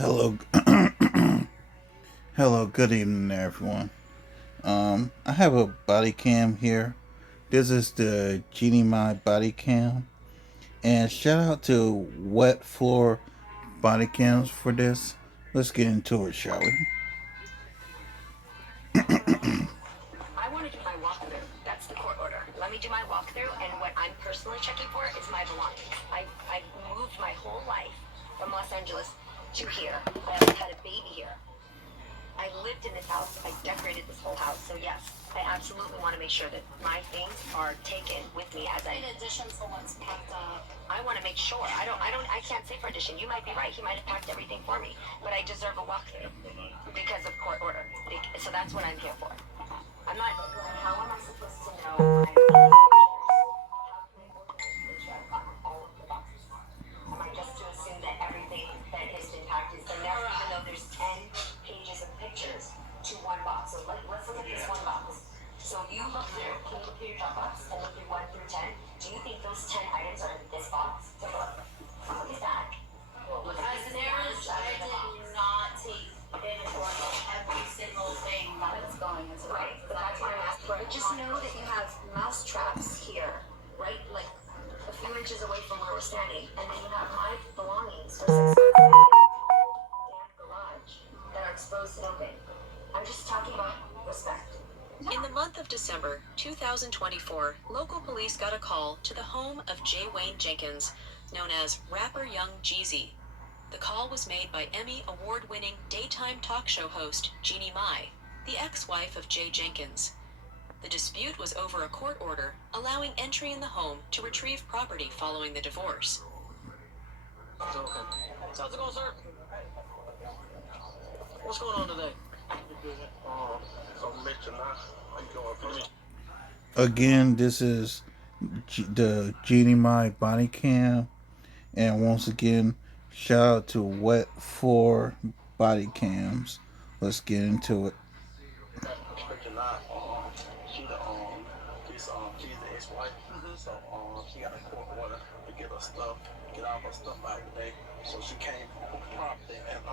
Hello, hello. Good evening, everyone. I have a body cam here. This is the Jeannie Mai body cam, and shout out to Wet Floor Body Cams for this. Let's get into it, shall we? I want to do my walkthrough. That's the court order. Let me do my walkthrough, and what I'm personally checking for is my belongings. I moved my whole life from Los Angeles to here. I had a baby here. I lived in this house. I decorated this whole house. So yes, I absolutely want to make sure that my things are taken with me as I. In addition to what's packed up. I want to make sure. I can't say for addition. You might be right. He might have packed everything for me, but I deserve a walkthrough because of court order. So that's what I'm here for. I'm not. How am I supposed to know? All of the boxes. Am I just to assume that everything that has been packed is enough, even though there's 10 pages of pictures to one box? So let's look at this one box. So you look through. Can you look through your Dropbox and look through 1 through 10? Do you think those 10 items are in this box? Take a look. Look at that. Look at As narrows, I did not take inventory of every single thing that was going into the right, but that's what I'm asking for. Just know that you have mouse traps here, right? Like a few inches away from where we're standing, and then you have my belongings for 6 months in a damn garage that are exposed and open. I'm just talking about respect. In the month of December 2024, local police got a call to the home of J. Wayne Jenkins, known as rapper Young Jeezy. The call was made by Emmy award-winning daytime talk show host Jeannie Mai, the ex-wife of Jay Jenkins. The dispute was over a court order allowing entry in the home to retrieve property following the divorce. Okay. How's it going, sir? What's going on today? Again, this is the Jeannie Mai body cam, and once again, shout out to Wet Floor Body Cams. Let's get into it. She's the ex-wife, so she got a court order to get her stuff, get all her stuff out today. So she came on the property and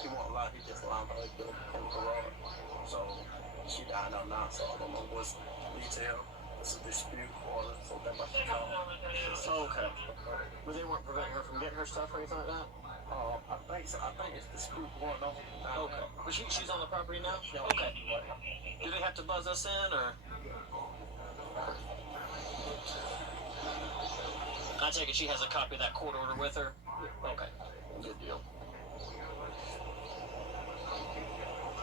she won't lie, he just allowed her to get in the garage. So she down there now, so I don't know what's detail. It's a dispute order, so that's why she called. Okay. But they weren't preventing her from getting her stuff or anything like that? I think so. I think it's dispute going on. Okay. But she's on the property now? Yeah. Okay. Do they have to buzz us in, or? I take it she has a copy of that court order with her? Okay. Good deal.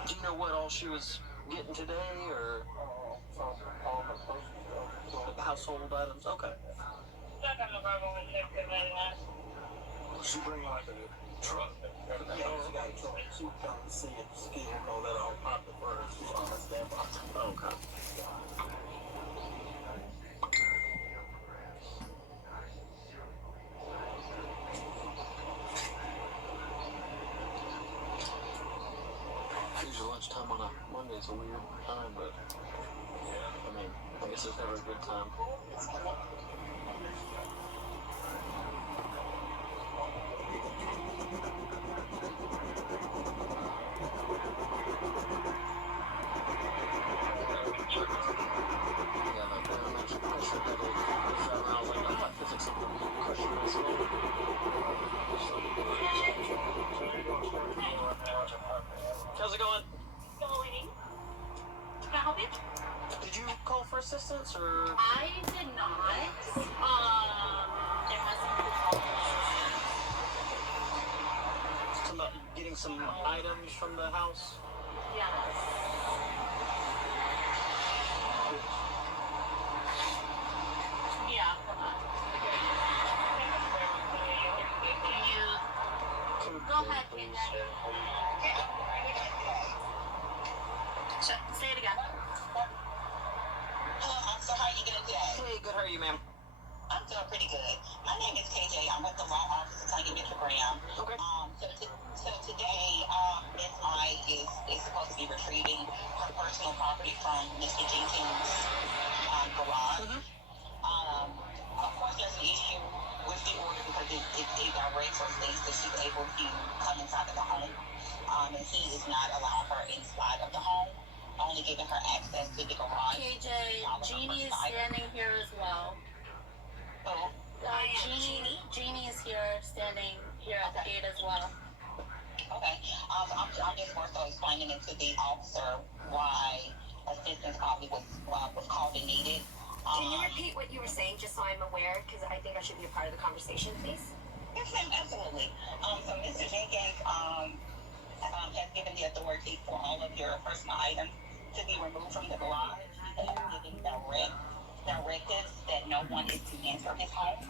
Do you know what all she was getting today, or? Household items? Okay. She bring like a truck. Yeah, she got a truck. She come to see it. She can't go let her on pop the first. She's on that standby. Okay. Usually lunchtime on a Monday is a weird time, but I mean, I guess it's never a good time. How's it going? Going. Can I help you? Did you call for assistance, or? I did not. There hasn't been called for Something about getting some items from the house? assistance. Yes. Yeah. Go ahead, say it again. Hello, so how are you doing today? Hey, good. How are you, ma'am? I'm doing pretty good. My name is KJ. I'm with the law office of Tanya Mitchell Graham. Okay. So today, Ms. Mai is supposed to be retrieving her personal property from Mr. Jenkins' garage. Of course, there's an issue with the order because it directs or states that she's able to come the home. And he is not allowing her inside of the home, only giving her access to the garage. KJ, Jeannie is standing here as well. Oh, Jeannie is here, standing here at the gate as well. okay. I'm just more so explaining it to the officer why assistance probably was called and needed. Can you repeat what you were saying just so I'm aware? Because I think I should be a part of the conversation, please. Yes, ma'am, absolutely. So Mr. Jenkins has given the authority for all of your personal items to be removed from the garage. He is giving directives that no one is to enter his home.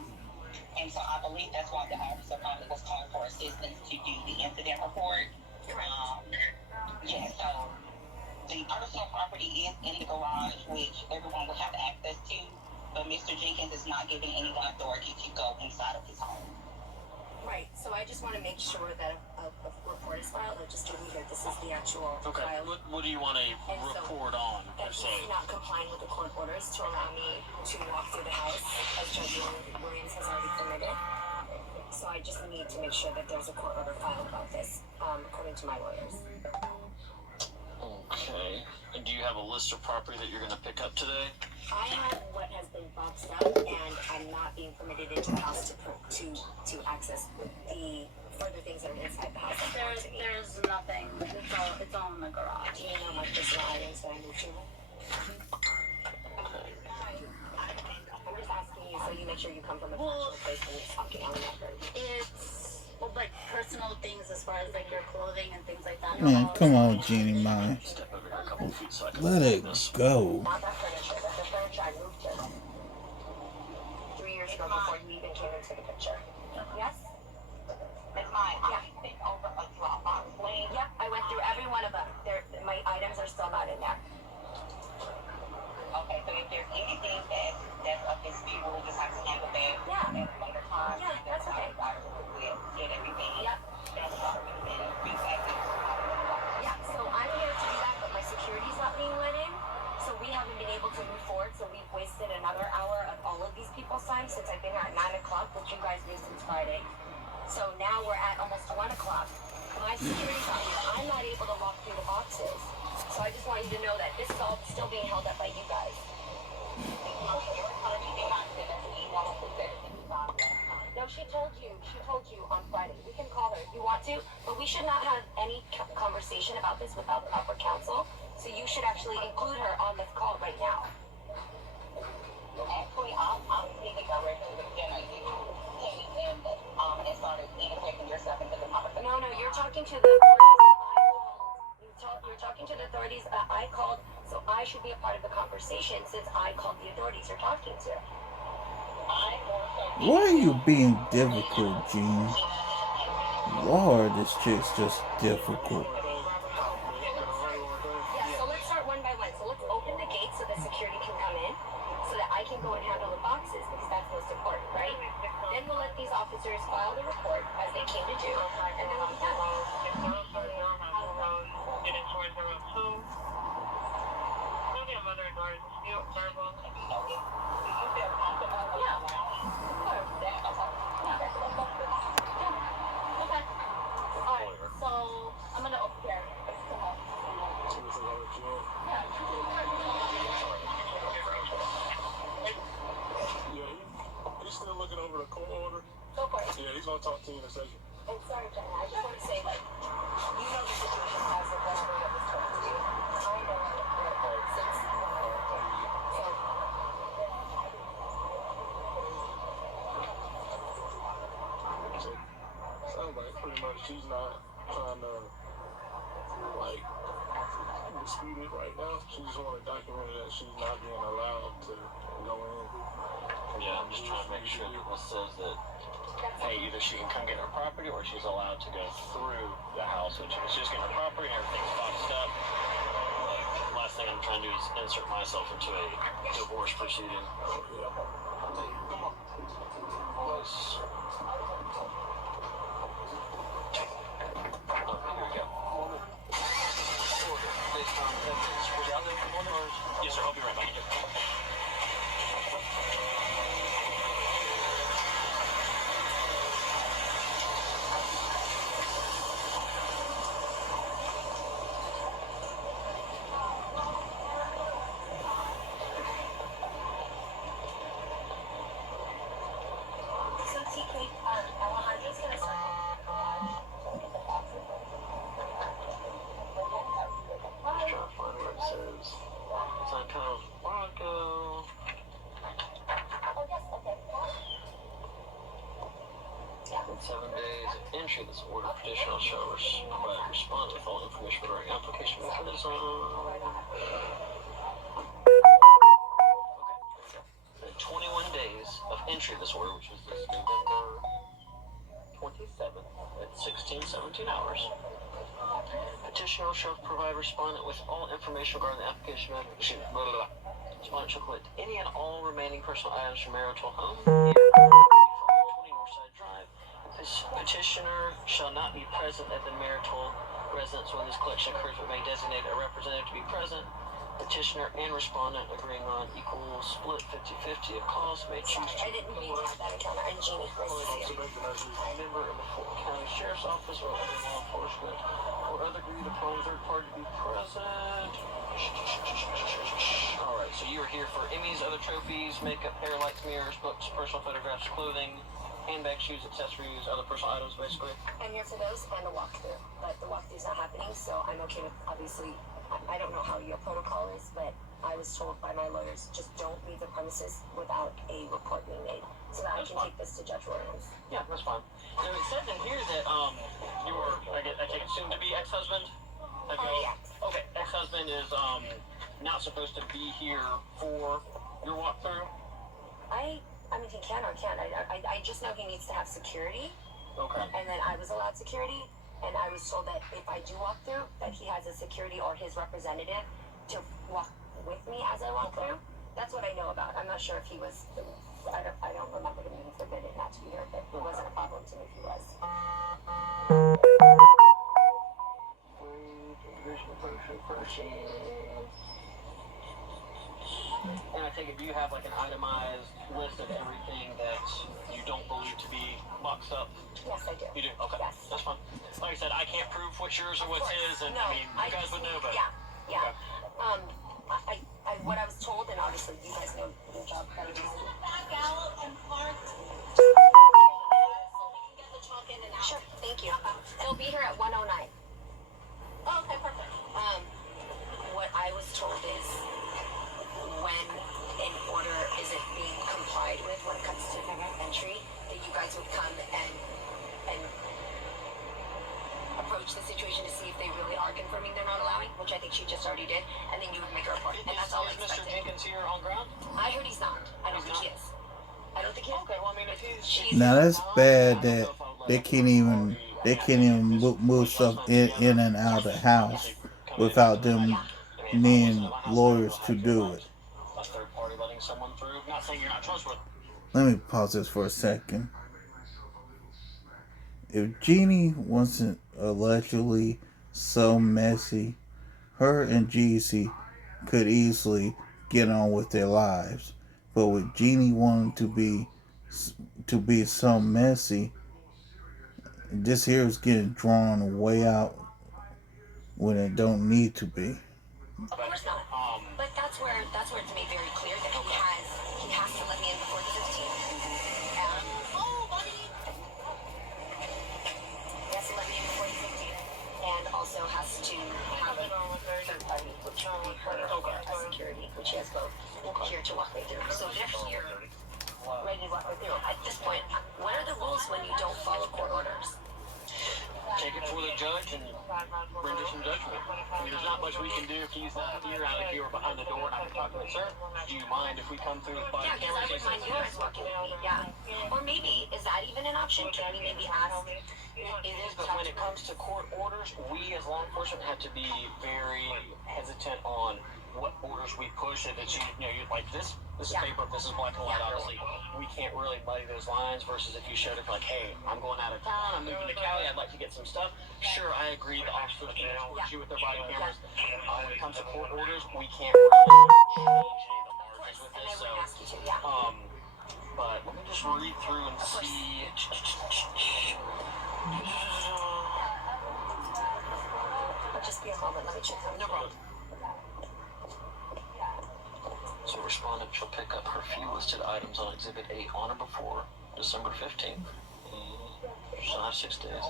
And so I believe that's why the officer probably was called for assistance to do the incident report. Yeah, so the personal property is in the garage, which everyone will have access to, but Mr. Jenkins is not giving anyone authority to go inside of his home. Right. So I just want to make sure that a report is filed. I'll just give you here. This is the actual file. What do you want a report on, per That se? he's not complying with the court orders to allow me to walk through the house, as Judge Williams has already permitted. So I just need to make sure that there's a court order filed about this, according to my lawyers. Okay. And do you have a list of property that you're going to pick up today? I have what has been boxed up, and I'm not being permitted into the house to access the further things that are inside the house. There's nothing. It's all in the garage. Do you know my personal items that I moved to? I'm just asking you so you make sure you come from a factual place when you're talking on the record. It's like personal things as far as like your clothing and things like that. Man, come on, Jeannie Mai. Step over here a couple feet so I can Let it this. go. Not that furniture, but the furniture I moved to 3 years ago before you even came into the picture. Yes? Ms. Mai, I think over a Dropbox link. Yep, I went through every one of them. My items are still not in there. Okay, so if there's anything that's of dispute, we'll just have to handle that Yeah. at a later time. Yeah, that's okay. We'll get everything. Yep. That's already been repackaged. Yeah, so I'm here to do that, but my security's not being let in. So we haven't been able to move forward, so we've wasted another hour of all of these people's time since I've been here at 9 o'clock, which you guys knew since Friday. So now we're at almost 1 o'clock. My security's not here. I'm not able to walk through the boxes. So I just want you to know that this is all still being held up by you guys. No, she told you on Friday. We can call her if you want to, but we should not have any conversation about this without proper counsel. So you should actually include her on this call right now. Actually, I'm speaking directly with Jenna. You came in and started integrating yourself into the conversation. No, you're talking to the authorities that I called. You're talking to the authorities that I called, so I should be a part of the conversation since I called the authorities you're talking to. Why are you being difficult, Jean? Lord, this chick's just difficult. Yeah, so let's start one by one. So let's open the gate so that security can come in, so that I can go and handle the boxes because that's most important, right? Then we'll let these officers file the report as they came to do, and then we'll be done. So I'm gonna open here. He's still looking over the court order. Go for it. Yeah, he's gonna talk to you in a second. And sorry, Jenna, I just want to say, like, you know the situation as of whatever that was told to you. I know it since Sounds like pretty much she's not trying to like dispute it right now. She just want to document that she's not being allowed to go in. Yeah, I'm just trying to make sure that this says that, hey, either she can come get her property or she's allowed to go through the house, which if she's getting her property and everything's boxed up, last thing I'm trying to do is insert myself into a divorce proceeding. Let's... Yes, sir. I'll be right back. issue this order, petitioner shall respond with all information regarding application mechanism. Okay. 21 days of entry of this order, which was this November 27th at 17 hours. Petitioner shall provide respondent with all information regarding the application method. Respondent shall collect any and all remaining personal items from marital home. 20 Northside Drive. Petitioner shall not be present at the marital residence when this collection occurs, but may designate a representative to be present. Petitioner and respondent agreeing on equal split 50-50 of calls may choose to. I didn't mean to have that encounter. I'm Jeannie. Nice to see you. Member of the Fulton County Sheriff's Office or other law enforcement or other agreed upon third party to be present. Alright, so you were here for Emmys, other trophies, makeup, hair, lights, mirrors, books, personal photographs, clothing, handbags, shoes, accessories, other personal items, basically. I'm here for those and the walkthrough, but the walkthrough's not happening, so I'm okay with, obviously, I don't know how your protocol is, but I was told by my lawyers, just don't leave the premises without a report being made, so that That's I can fine. take this to Judge Williams. Yeah, that's fine. So it says in here that you were, I take it soon to be ex-husband? Yeah. Okay, ex-husband is not supposed to be here for your walkthrough? I mean, he can or can't. I just know he needs to have security, Okay. and then I was allowed security, and I was told that if I do walk through, that he has a security or his representative to walk with me as I walk through. That's what I know about. I'm not sure if he was. I don't remember him being forbidden not to be here, but it wasn't a problem to me if he was. And I take it, do you have like an itemized list of everything that you don't believe to be boxed up? Yes, I do. You do? Okay. Yes. That's fine. Like I said, I can't prove what's yours or what's his, and No, I mean, you guys would know, but. Yeah. Okay. What I was told, and obviously you guys know your job better than me. Back out and park so we can get the truck in and out. Sure, thank you. He'll be here at 1:09. Oh, okay, perfect. What I was told is when an order isn't being complied with when it comes to entry, that you guys would come and approach the situation to see if they really are confirming they're not allowing, which I think she just already did, and then you would make a report. And that's all I Is Mr. expected. Jenkins here on ground? I heard he's not. I don't He's think he not? is. I don't think he is. Okay, well, I mean, if he's. She's Now that's bad that they can't even move stuff in and out of the house without them needing lawyers to do it. A third party letting someone through. Not saying you're not trustworthy. Let me pause this for a second. If Jeannie wasn't allegedly so messy, her and Jeezy could easily get on with their lives. But with Jeannie wanting to be so messy, this here is getting drawn way out when it don't need to be. Of course not. But that's where it's made very clear that he has to let me in before the 15th. Oh, buddy. He has to let me in before the 15th, and also has to have a third party, which would be her a security, which she has both here to walk me through. So they're here, ready to walk me through. At this point, what are the rules when you don't follow court orders? Take it for the judge and render some judgment. I mean, there's not much we can do if he's not here. Out if you were behind the door and I can talk to him, sir, do you mind if we come through with body Yeah, because I cameras? would mind you guys walking with me. Yeah. Or maybe, is that even an option? Can we maybe ask? It is, but when it comes to court orders, we as law enforcement have to be very hesitant on what orders we push. If it's, you're like this is paper, this is black and white, obviously. We can't really muddy those lines versus if you showed up like, hey, I'm going out of town, I'm moving to Cali, I'd like to get some stuff. Sure, I agree, the officers can escort you with their body cameras. When it comes to court orders, we can't really change any of the margins with And I this. would So, ask you to, yeah. but let me just read through and see. Just be a moment, let me check something. No problem. So respondent shall pick up her few listed items on Exhibit 8 on or before December 15th. She'll have 6 days.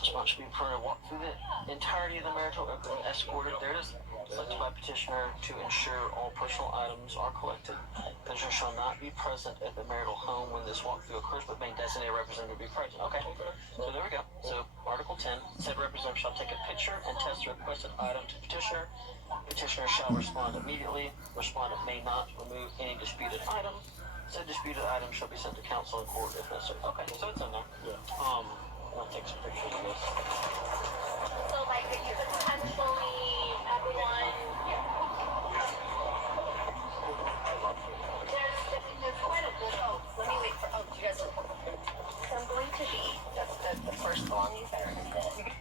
Response should be referred to walk through the entirety of the marital record escorted. There it is. Selected by petitioner to ensure all personal items are collected. Petitioner shall not be present at the marital home when this walkthrough occurs, but may designate a representative to be present. Okay, so there we go. So Article 10, said representative shall take a picture and test the requested item to petitioner. Petitioner shall respond immediately. Respondent may not remove any disputed item. Said disputed item shall be sent to counsel in court if necessary. Okay, so it's in there. Yeah. I'll take some pictures of this. So like if you potentially everyone there's quite a bit. Oh, let me wait for. Oh, you guys. So I'm going to be the first belongings that are in this.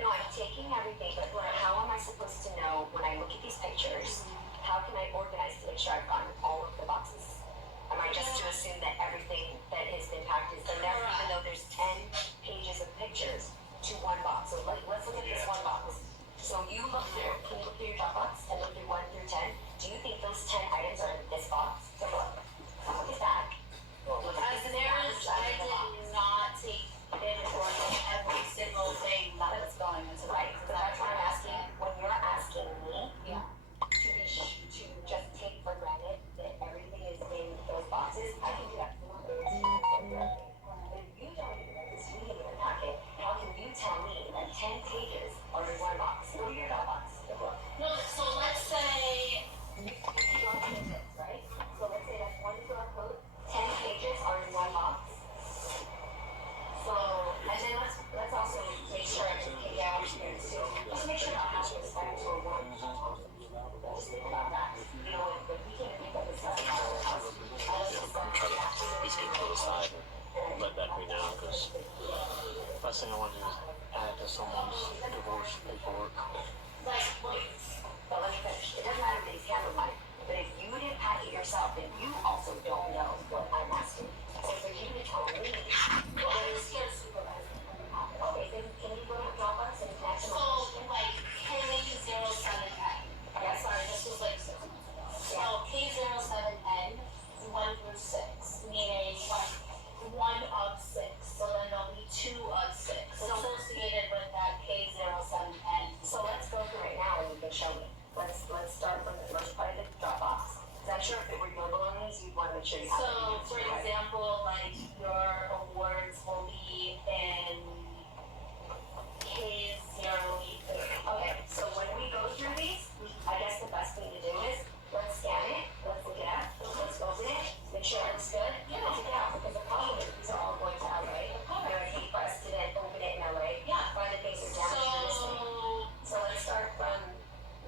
No, I'm taking everything, but how am I supposed to know when I look at these pictures? How can I organize to make sure I've gotten all of the boxes? Am I just to assume that everything that has been packed is in there, even though there's 10 pages of pictures to one box? So let's look at this one box. So you look through, can you look through your Dropbox and look through 1 through 10? Do you think those 10 items are in this box? So look at that. As marriage, I did not take inventory of every single thing that was going into the Right, so that's what I'm asking. When you're asking me Yeah. to just take for granted that everything is in those boxes, I can do that. If you don't even know this reading in the packet, how can you tell me that 10 pages are in one box? Go to your Dropbox. No, so let's say Right? So let's say that's one QR code, 10 pages are in one box. So, and then let's also make sure to take out let's make sure our house is back to a work. Let's think about that. You know, if we can't make up the stuff about our house, I'm trying to be scared to the side and let that be known, because last thing I want to do is add to someone's divorce paperwork. like but let me finish. It doesn't matter that he's handled mine. But if you didn't pack it yourself, then you also don't know what I'm asking. So for you to tell me, what is your supervisor? Okay, then can you go to Dropbox and connect to my so like K07N. Yes, Sorry, this was like 6 months ago. So K07N 1 through 6, meaning like 1 of 6. So then there'll be 2 of 6 associated with that K07N. So let's go through right now and you can show me. Let's start from the first part of the Dropbox. Because I'm sure if it were your belongings, you'd want to make sure you have So, it. for example, like your awards will be in K08. Okay, so when we go through these, I guess the best thing to do is let's scan it, let's look it up, let's open it, make sure it looks good, and let's take it out. Because the problem is these are all going to LA. I would hate for us to then open it in LA. Yeah. Find the things are damaged or missing. So, So let's start from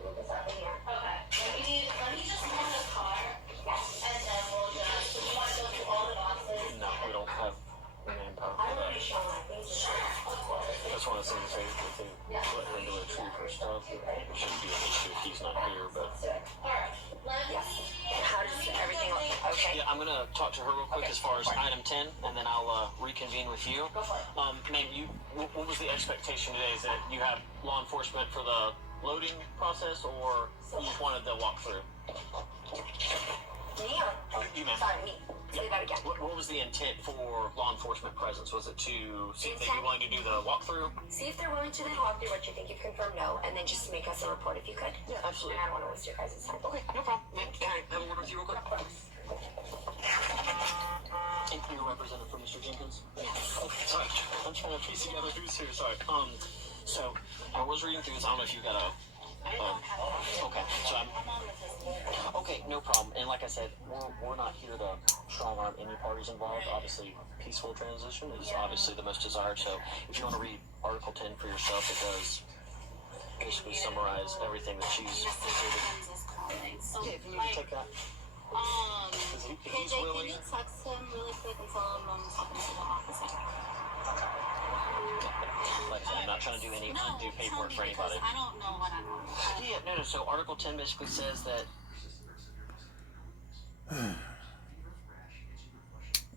move this up in here. okay, let me just move the car, Yes. and then we'll just, so you want to go through all the boxes? No, we don't have manpower I for want to that. show my things. That's one of the things they let her do it too for stuff. It shouldn't be an issue if he's not here, but Alright, let me, Yes. And how how does everything look? Okay. Yeah, I'm gonna talk to her real quick Okay, as far as go for it. item 10, and then I'll reconvene with you. Go for it. Ma'am, what was the expectation today? Is that you have law enforcement for the loading process, or you just wanted the walkthrough? Me or? You, ma'am. Sorry, me. Say that again. What was the intent for law enforcement presence? Was it to see if they'd be Intent? willing to do the walkthrough? See if they're willing to do the walkthrough, what you think you've confirmed, no, and then just make us a report if you could. Yeah, absolutely. And I don't want to waste your guys' time. Okay, no problem. Ma'am, can I have a word with you real quick? Of course. And you're a representative for Mr. Jenkins? Yes. Okay, sorry. I'm trying to piece together who's here. Sorry. So I was reading through this. I don't know if you got a. Okay, so okay, no problem. And like I said, we're not here to strong arm any parties involved. Obviously, peaceful transition is obviously the most desired. So if you want to read Article 10 for yourself, it does basically summarize everything that she's included. So, Yeah, if you need like, to take that. If he's KJ, willing. can you text him really quick and tell him I'm talking to the officer? Like I said, I'm not trying to do any undue paperwork for anybody. I don't know what I'm on. Yeah, no. So Article 10 basically says that.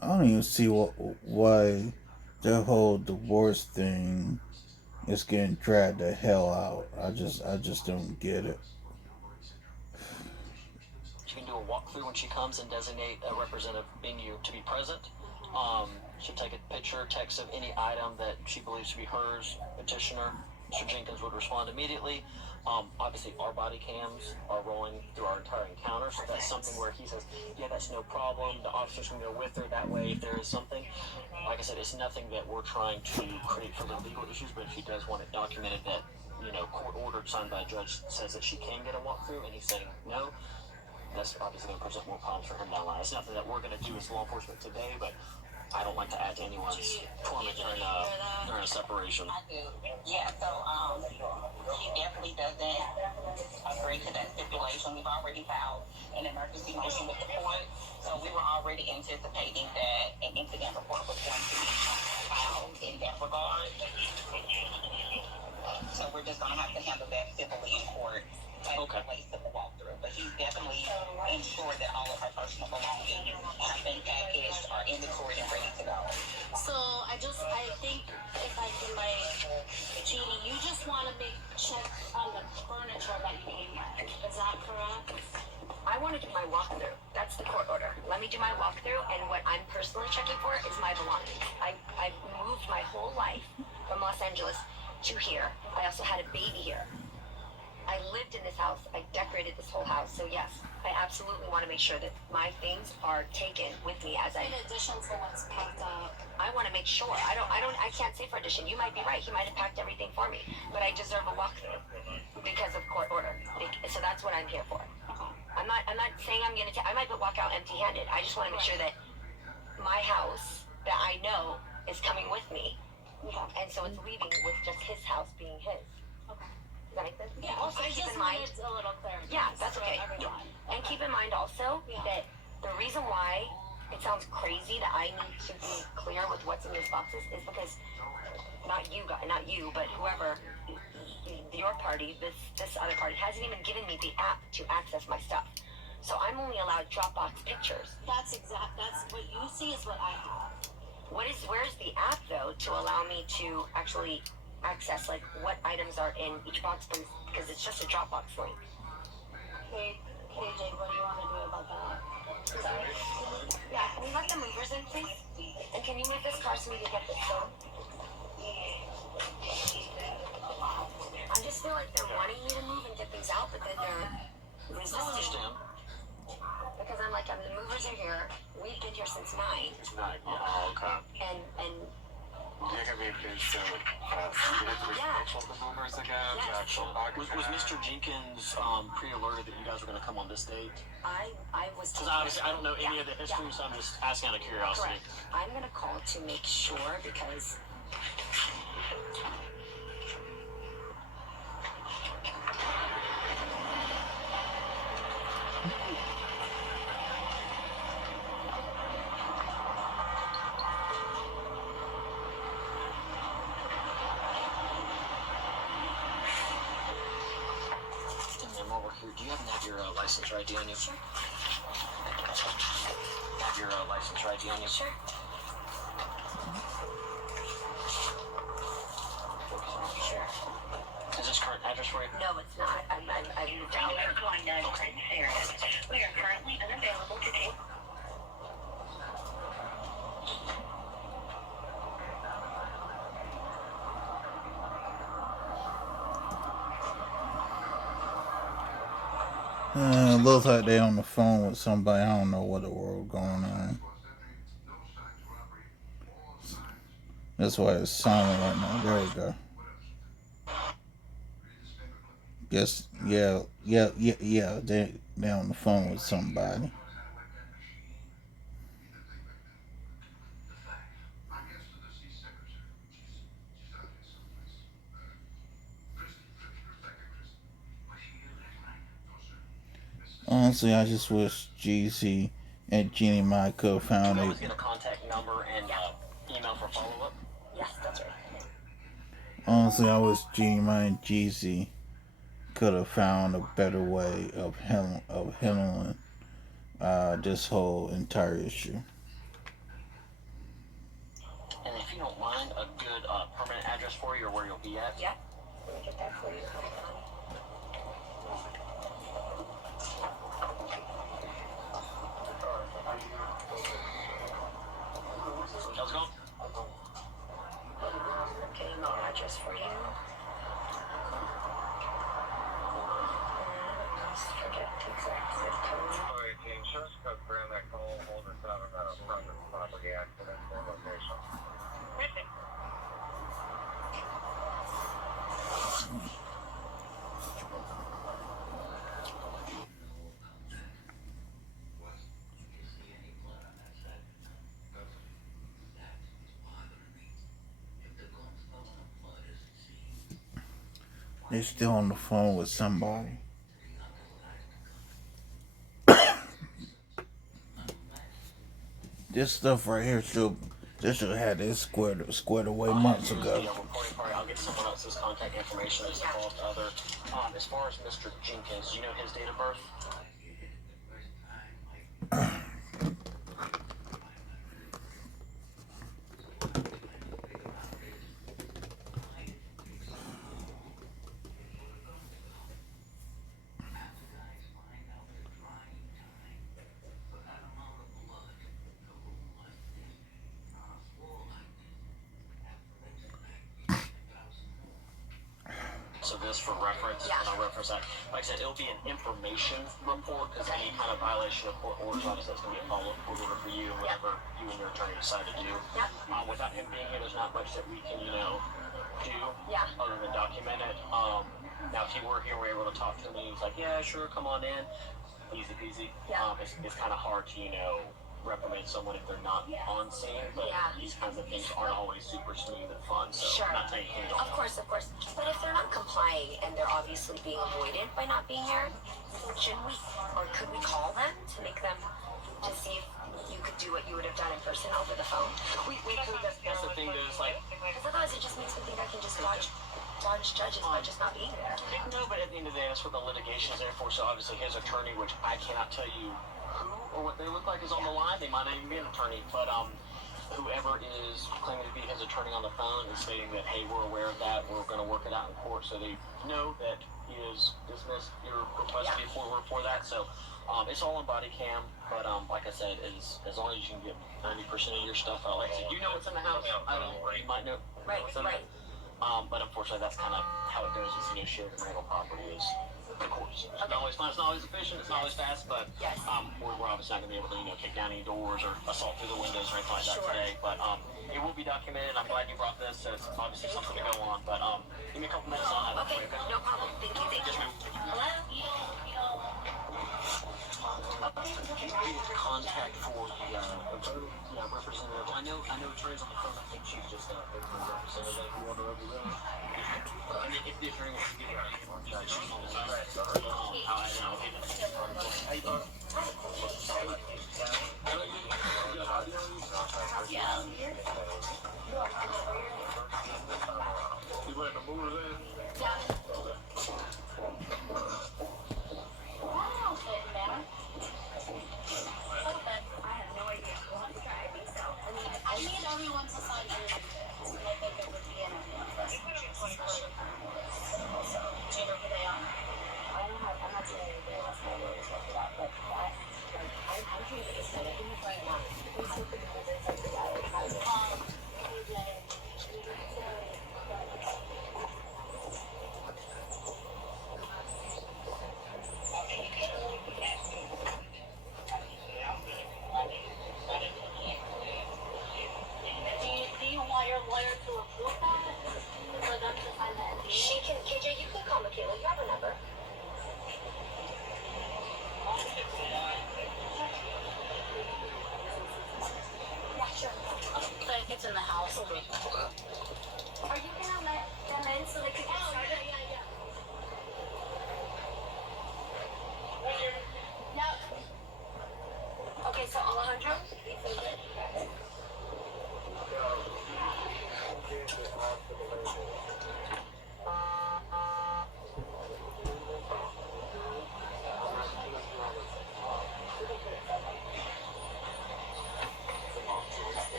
I don't even see why the whole divorce thing is getting dragged the hell out. I just don't get it. She can do a walkthrough when she comes and designate a representative being you to be present. She'll take a picture, text of any item that she believes to be hers. Petitioner, Mr. Jenkins would respond immediately. Obviously, our body cams are rolling through our entire encounter, so that's something where he says, yeah, that's no problem. The officer's going to go with her. That way, if there is something, like I said, it's nothing that we're trying to create further legal issues, but if he does want it documented that, court ordered signed by a judge says that she can get a walkthrough, and he's saying no, that's obviously going to present more problems for him down the line. It's nothing that we're going to do as law enforcement today, but I don't like to add to anyone's torment during a separation. I do. Yeah, so he definitely doesn't agree to that stipulation. We've already filed an emergency motion with the court, so we were already anticipating that an incident report was going to be filed in that regard. So we're just going to have to handle that civilly in court as it relates to the walkthrough. But he's definitely ensured that all of her personal belongings have been packaged, are inventoried, and ready to go. So I think if I can, Jeannie, you just want to check on the furniture that you came with. Is that correct? I want to do my walkthrough. That's the court order. Let me do my walkthrough, and what I'm personally checking for is my belongings. I moved my whole life from Los Angeles to here. I also had a baby here. I lived in this house. I decorated this whole house. So yes, I absolutely want to make sure that my things are taken with me as I. In addition to what's packed up. I want to make sure. I can't say for addition. You might be right. He might have packed everything for me, but I deserve a walkthrough because of court order. So that's what I'm here for. I'm not saying I'm gonna. I might walk out empty-handed. I just want to make sure that my house that I know is coming with me, and so it's leaving with just his house being his. Does that make sense? Yeah, also, I keep just in mind. wanted a little clarity. Yeah, that's okay. And keep in mind also that the reason why it sounds crazy that I need to be clear with what's in these boxes is because not you, but whoever, your party, this other party hasn't even given me the app to access my stuff. So I'm only allowed Dropbox pictures. That's what you see is what I have. Where's the app though to allow me to actually access like what items are in each box because it's just a Dropbox link. Hey, KJ, what do you want to do about that? Sorry. Yeah, can we let the movers in, please? And can you move this car so we can get this done? I just feel like they're wanting me to move and get things out, but then they're resisting. I understand. Because I'm like, the movers are here. We've been here since 9. It's not. Oh, okay. And you're gonna be paid so fast. You have to reschedule the movers again. Yes. The actual document. Was Mr. Jenkins pre-alerted that you guys were going to come on this date? I was. Because obviously I don't know any of the history, so I'm just asking out of curiosity. Correct. I'm gonna call to make sure because. And then while we're here, do you happen to have your license or ID on you? Sure. Have your license or ID on you? Sure. Sure. Is this current address for you? No, it's not. I moved out. We are calling 911 area. We are currently unavailable to take. Looks like they on the phone with somebody. I don't know what the world going on. That's why it's silent right now. There we go. Guess yeah. They on the phone with somebody. Honestly, I just wish GC and Jeannie Mai could have found Can you it. always get a contact number and email for follow-up? Yes, that's right. Honestly, I wish Jeannie Mai and GC could have found a better way of handling this whole entire issue. And if you don't mind, a good permanent address for you or where you'll be at? Yeah. Let me get that for you. How's it going? I'm getting the address for you. Let's forget the exact zip code. Sorry, team. Just confirm that call holder found a property accident or location. They're still on the phone with somebody. This stuff right here should have had this squared away months ago. Reporting party, I'll get someone else's contact information as involved to other. As far as Mr. Jenkins, do you know his date of birth? So this for reference, and I'll reference that. Like I said, it'll be an information report because any kind of violation of court orders, obviously that's going to be a follow-up court order for you, whatever you and your attorney decide to do. Without him being here, there's not much that we can, do other than document it. Now, if he were here, we're able to talk to him, and he's like, yeah, sure, come on in. Easy peasy. It's kind of hard to, reprimand someone if they're not on scene, but these kinds of things aren't always super smooth and fun, so I'm not saying you don't. Of course. But if they're not complying and they're obviously being avoided by not being here, shouldn't we, or could we call them to make them, to see if you could do what you would have done in person over the phone? We could, that's the thing, is like, because otherwise it just makes me think I can just dodge judges by just not being there. no, but at the end of the day, that's what the litigation is there for, so obviously his attorney, which I cannot tell you who or what they look like is on the line. They might not even be an attorney, but whoever is claiming to be his attorney on the phone is stating that, hey, we're aware of that, we're going to work it out in court, so they know that he is dismissed your request for that. So it's all on body cam, but like I said, as long as you can get 90% of your stuff out. Like I said, you know what's in the house. I don't know, or you might know what's in there. But unfortunately, that's kind of how it goes with shared and rental property is the courts. It's not always fun, it's not always efficient, it's not always fast, but we're obviously not going to be able to kick down any doors or assault through the windows or anything like that today. But it will be documented. I'm glad you brought this, so it's obviously something to go on. But give me a couple minutes and I'll have it for you, okay? No problem. Thank you. Yes, ma'am. Contact for the representative. I know attorneys on the phone. I think she's just a representative who want to represent. If the attorney wants to give her she's on the line. How you doing? You letting the movers in?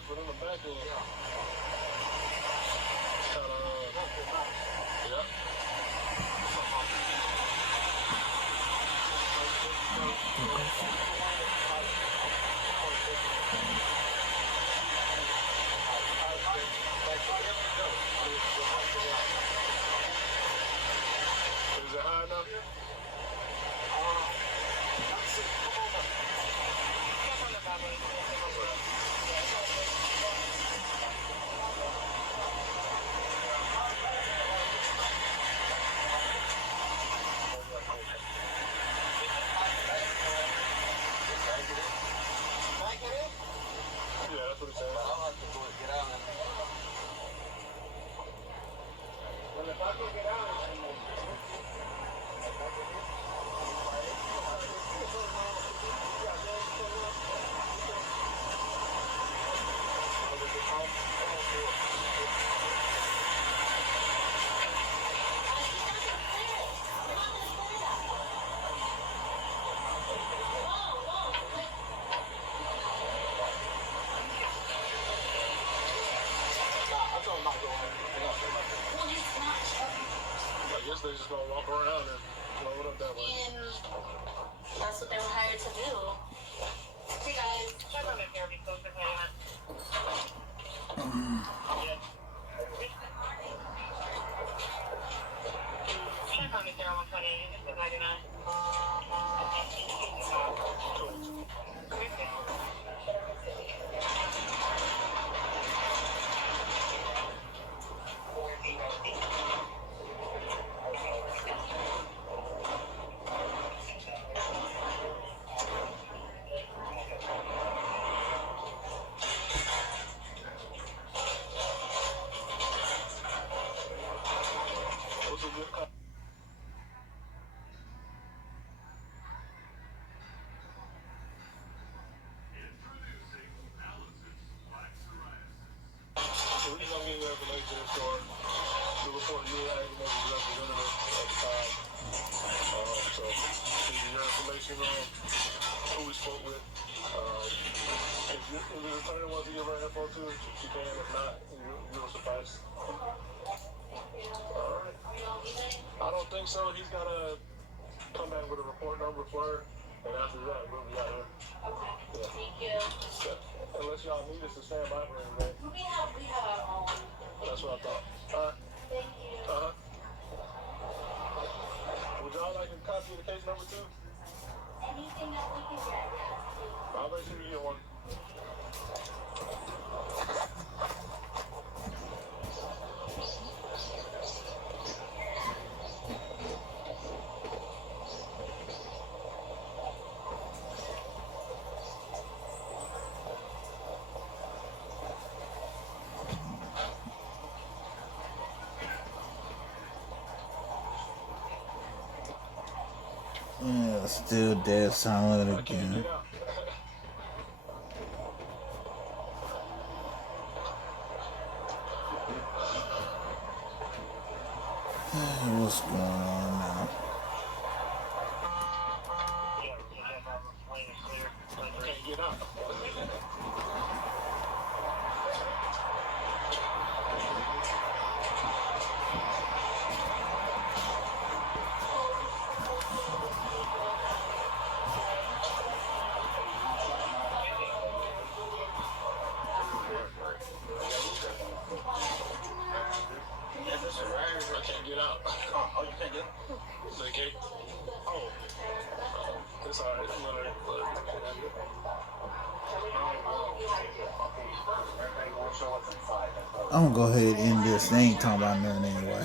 good, but in the back end, kind of, yeah. Is it high enough? Yeah, that's what it says. I'll have to go get out. Well, if I can get out, I guess they're just gonna walk around and blow it up that way. And that's what they were hired to do. Hey guys. Check on the therapy code for anyone. Check on the 0128, this is 99. What's a good cop? So we're just gonna get your information for the report you were acting as a representative at the time. So your information on who we spoke with. If the attorney wants to give her info too, she can. If not, you'll suffice. Alright. I don't think so. He's gotta come back with a report number for her. And after that, we'll be out here. Okay. Yeah. Thank you. Yeah. Unless y'all need us to stand by for anything. We have our own. That's what I thought. Alright. Thank you. Would y'all like a copy of the case number 2? Anything that we can get, yes, please. I'll make sure you get one. Yeah, still dead silent I can't again. get out. What's going on now? I can't get out. I can't get out. Oh, you can't get out? They can't? Oh. It's alright. I'm gonna go ahead and end this. They ain't talking about nothing anyway.